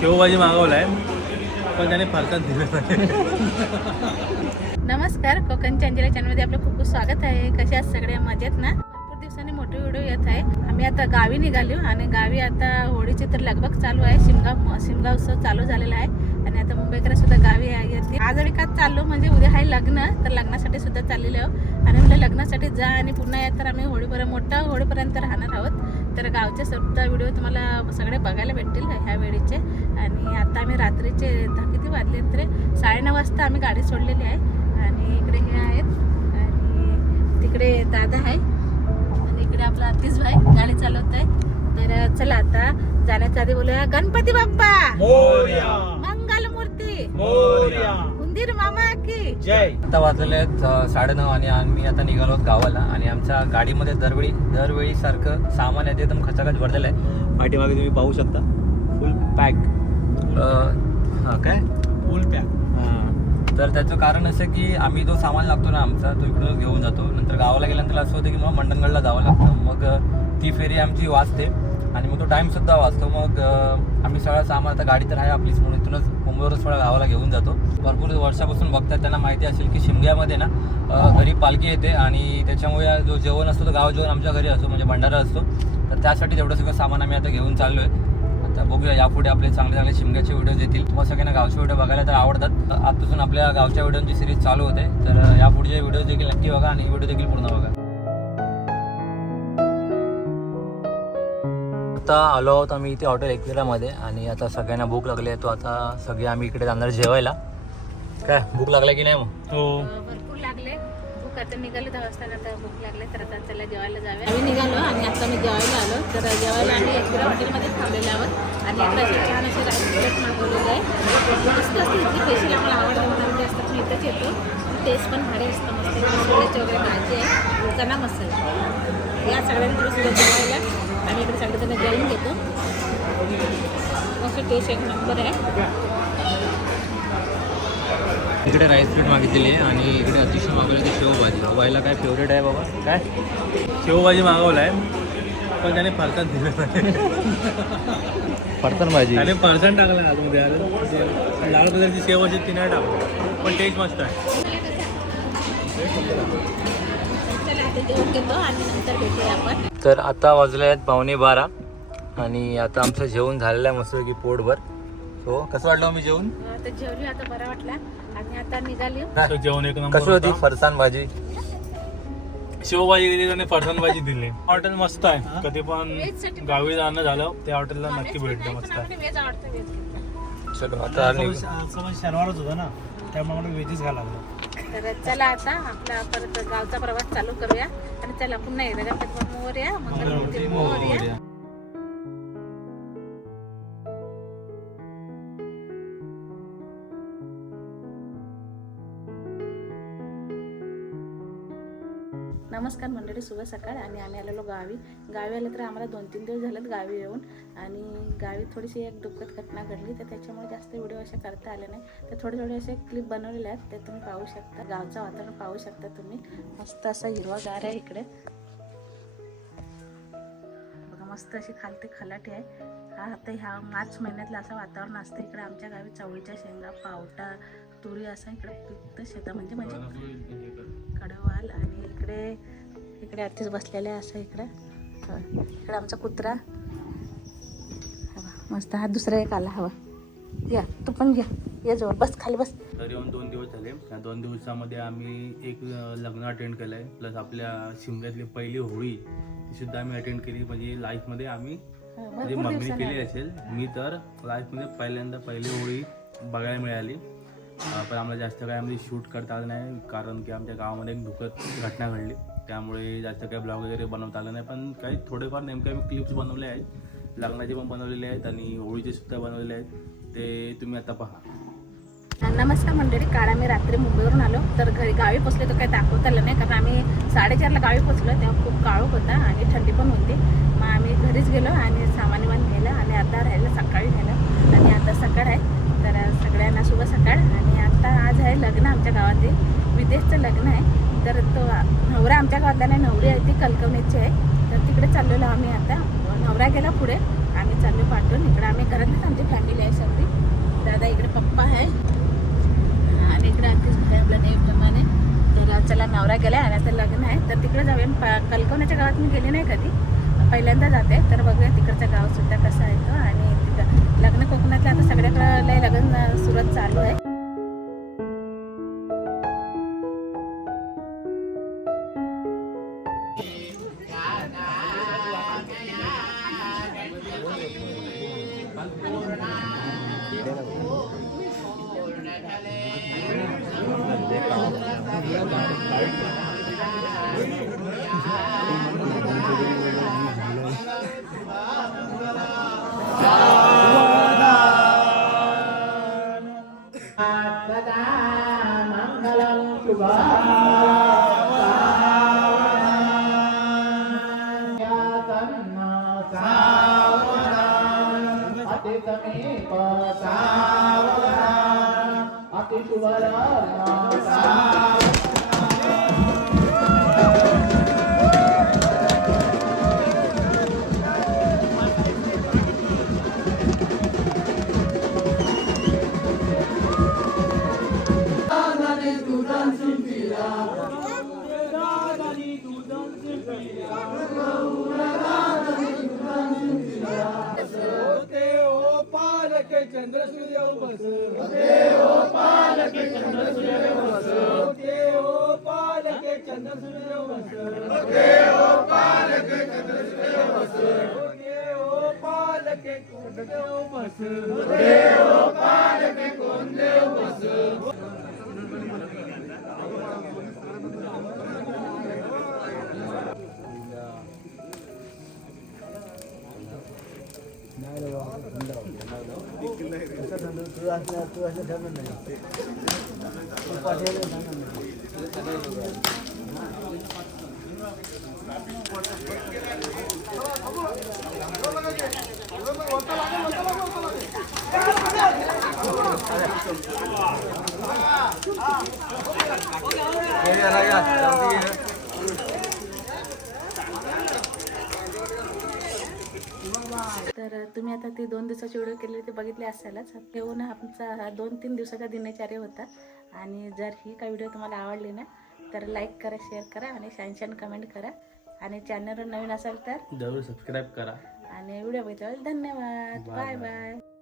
शेवभाजी मागवलाय पण त्याने फरसाण दिलं नाही. नमस्कार, कोकण चॅनल चॅनलमध्ये आपलं खूप खूप स्वागत आहे. कशा आहात सगळे? मजेत ना? भरपूर दिवसांनी मोठे व्हिडिओ येत आहे. आम्ही आता गावी निघालो आणि गावी आता होळीची तर लगबग चालू आहे. शिमगा उत्सव चालू झालेला आहे आणि आता मुंबईकडे सुद्धा गावी येते. आज विकास चाललो म्हणजे उद्या आहे लग्न, तर लग्नासाठी सुद्धा चाललेलो आहोत आणि म्हटलं लग्नासाठी जा आणि पुन्हा या तर आम्ही मोठं होळीपर्यंत राहणार आहोत. तर गावचे सुद्धा व्हिडिओ तुम्हाला सगळे बघायला भेटतील ह्या वेळीचे. आणि आता आम्ही रात्रीचे किती वाजले तरी 9:30 वाजता आम्ही गाडी सोडलेली आहे. आणि इकडे हे आहेत आणि तिकडे दादा आहे आणि इकडे आपला आतिश भाई गाडी चालवत आहे. तर चला आता जाण्याच्या आधी बोलूया गणपती बाप्पा मोरया, मंगल मूर्ती मोरया, उंदीर मामा की जय. आता वाजले आहेत 9:30 आणि आम्ही आता निघालो गावाला. आणि आमच्या गाडीमध्ये दरवेळी सारखं सामान आहे ते एकदम खचाखच भरलेलं आहे. पाठीमागे तुम्ही पाहू शकता फुल पॅक. काय फुल पॅक. तर त्याचं कारण असं की आम्ही जो सामान लागतो ना आमचा तो इकडूनच घेऊन जातो. नंतर गावाला गेल्यानंतर असं होतं की मग मंडणगडला जावं लागतं. मग ती फेरी आमची वाचते आणि मग तो टाईमसुद्धा वाचतो. मग आम्ही सगळं सामान आता गाडी तर आहे आपलीच म्हणून इथूनच मुंबईवरच सगळं गावाला घेऊन जातो. भरपूर वर्षापासून बघतात त्यांना माहिती असेल की शिमग्यामध्ये ना घरी पालखी येते आणि त्याच्यामुळे जो जेवण असतो तो गाव जेवण आमच्या घरी असतो म्हणजे भंडारा असतो. तर त्यासाठी तेवढं सगळं सामान आम्ही आता घेऊन चाललो आहे. आता बघूया यापुढे आपले चांगले शिमग्याचे व्हिडिओज येतील. तुम्हाला सगळ्यांना गावचे व्हिडिओ बघायला तर आवडतात. आजपासून आपल्या गावच्या व्हिडिओची सिरीज चालू होते. तर यापुढचे व्हिडिओ देखील नक्की बघा आणि व्हिडिओ देखील पूर्ण बघा. आता आलो आहोत आम्ही इथे हॉटेल एकविरामध्ये आणि आता सगळ्यांना भूक लागली आहे. तो आता सगळे आम्ही इकडे जाणार जेवायला. काय भूक लागला की नाही? मग हो भरपूर लागले. भूक आता निघालो 10 वाजता. आता भूक लागले तर आता चला जेवायला जाऊया. आम्ही निघालो आणि आता मी जेवायला आलो. तर जेवायला आम्ही एकविरा हॉटेलमध्ये थांबलेले आहोत आणि इकडे असे छान असे राईस प्लेट मागवलेलं आहे. मस्त असते इथली स्पेशल आम्हाला आवडतं म्हणून जास्त मी इथंच येतो. टेस्ट पण भारी असतं. मस्त छोल्याची वगैरे भाजी आहे, चना मसाला. या सगळ्यांनी थोडं सुद्धा जेवायला आम्ही इकडे सगळेजण जेवून घेतो. मस्त टेस्ट एक नंबर आहे. इकडे राईस प्लेट मागितलेली आहे आणि इकडे अतिशय मागवली ती शेवभाजी. व्हायला काय फेवरेट आहे बाबा? काय शेवभाजी मागवलाय पण त्याने फरसाण दिलं नाही. फरसाण भाजी त्याने फरसाण टाकला आतमध्ये. लाल कलरची शेव अशी ती नाही टाकली पण टेस्ट मस्त आहे. चला आता जेवून घेतो आणि नंतर भेटूया आपण. तर आता वाजले आहेत 11:15 आणि आता आमचं जेवण झालेलं आहे मस्त की पोटभर. सो कसं वाटलं मी जेवण? आता जेवली, आता बरं वाटला आणि आता निघाली. जेवण एक नंबर कशी होती होतं. फरसाण भाजी? शेवभाजी दिली आणि फरसाण भाजी दिली. हॉटेल मस्त आहे. कधी पण गावी जाणं झालं त्या हॉटेलला नक्की भेटतं. मस्त आहे. व्हेज आवडतं, व्हेज. चलो आता शनिवारच होता ना त्यामुळे मला व्हेजच घ्यायला लागलं. तर चला आता आपला परत गावचा प्रवास चालू करूया आणि चला पुन्हा एकदा गणपती बाप्पा मोरया, मंगलमूर्ती मोरया. नमस्कार मंडळी, शुभ सकाळ. आणि आम्ही आलेलो गावी आलं तर आम्हाला 2-3 दिवस झालेत गावी येऊन. आणि गावी थोडीशी एक दुःखद घटना घडली तर त्याच्यामुळे जास्त व्हिडिओ असे करता आले नाही. तर थोडे असे क्लिप बनवलेले आहेत ते तुम्ही पाहू शकता. गावचं वातावरण पाहू शकता तुम्ही. मस्त असं हिरवागार आहे इकडे बघा. मस्त अशी खालती खलाटी आहे. आता ह्या मार्च महिन्यातलं असं वातावरण असतं इकडे. आमच्या गावी चवळीच्या शेंगा, पावटा, तुरी असं इकडे पिकतं शेता म्हणजे कडवाल. आणि इकडे आधीच बसलेले आहे असं इकडे आमचा कुत्रा मस्त. हा दुसरा एक आला हवा. या तू पण घ्या, ये जवळ बस, खाली बस. तरी येऊन 2 दिवस झाले. या 2 दिवसामध्ये आम्ही एक लग्न अटेंड केलं आहे. प्लस आपल्या शिमग्यातली पहिली होळी ती सुद्धा आम्ही अटेंड केली. म्हणजे लाईफमध्ये आम्ही म्हणजे मम्मीने केली असेल. मी तर लाईफमध्ये पहिल्यांदा पहिली होळी बघायला मिळाली. पण आम्हाला जास्त काय आम्ही शूट करता आलं नाही कारण की आमच्या गावामध्ये एक दुःखद घटना घडली. त्यामुळे जास्त काही ब्लॉग वगैरे बनवता आलं नाही. पण काही थोडेफार नेमके आम्ही क्लिप्स बनवले आहेत. लग्नाचे पण बनवलेले आहेत आणि होळीचे सुद्धा बनवलेले आहेत. ते तुम्ही आता पहा. नमस्कार मंडळी, काल आम्ही रात्री मुंबईवरून आलो. तर गावी पोचले तर काही दाखवता आलं नाही कारण आम्ही 4:30ला गावी पोचलो. तेव्हा खूप काळोख होता आणि थंडी पण होती. मग आम्ही घरीच गेलो आणि सामान नेलं आणि आता राहिलं सकाळी नेलं आणि आता सकाळ आहे. तर सगळ्यांना शुभ सकाळ. आणि आता आज आहे लग्न आमच्या गावातील. विदेशचं लग्न आहे. तर तो नवरा आमच्या गावातला नाही, नवरी आहे ती कलकवणीची आहे. तर तिकडे चाललेलो आम्ही आता. नवरा गेला पुढे, आम्ही चाललो पाठवून. इकडे आम्ही घरातलीच आमची फॅमिली आहे सगळी. दादा इकडे पप्पा आहे आणि इकडे आमचीच आहे आपल्या नेहमीप्रमाणे. तर चला नवरा गेला आणि आता लग्न आहे तर तिकडे जाऊया. कलकवण्याच्या गावात मी गेली नाही कधी, पहिल्यांदा जाते. तर बघूया तिकडचं गाव सुद्धा कसं आहे तो. आणि तिथं लग्न कोकणातलं आता सगळ्याकडं लय लग्न सुरुवात चालू आहे. तर तुम्ही आता ते 2 दिवसाचे व्हिडिओ केलेले ते बघितले असालच. येऊन आमचा 2-3 दिवसाचा दिनचर्या होता. आणि जर ही काही व्हिडिओ तुम्हाला आवडली ना तर लाईक करा, शेअर करा आणि छान कमेंट करा. आणि चॅनलवर नवीन असाल तर जरूर सबस्क्राईब करा. आणि व्हिडिओ बघितल्याबद्दल धन्यवाद. Bye bye.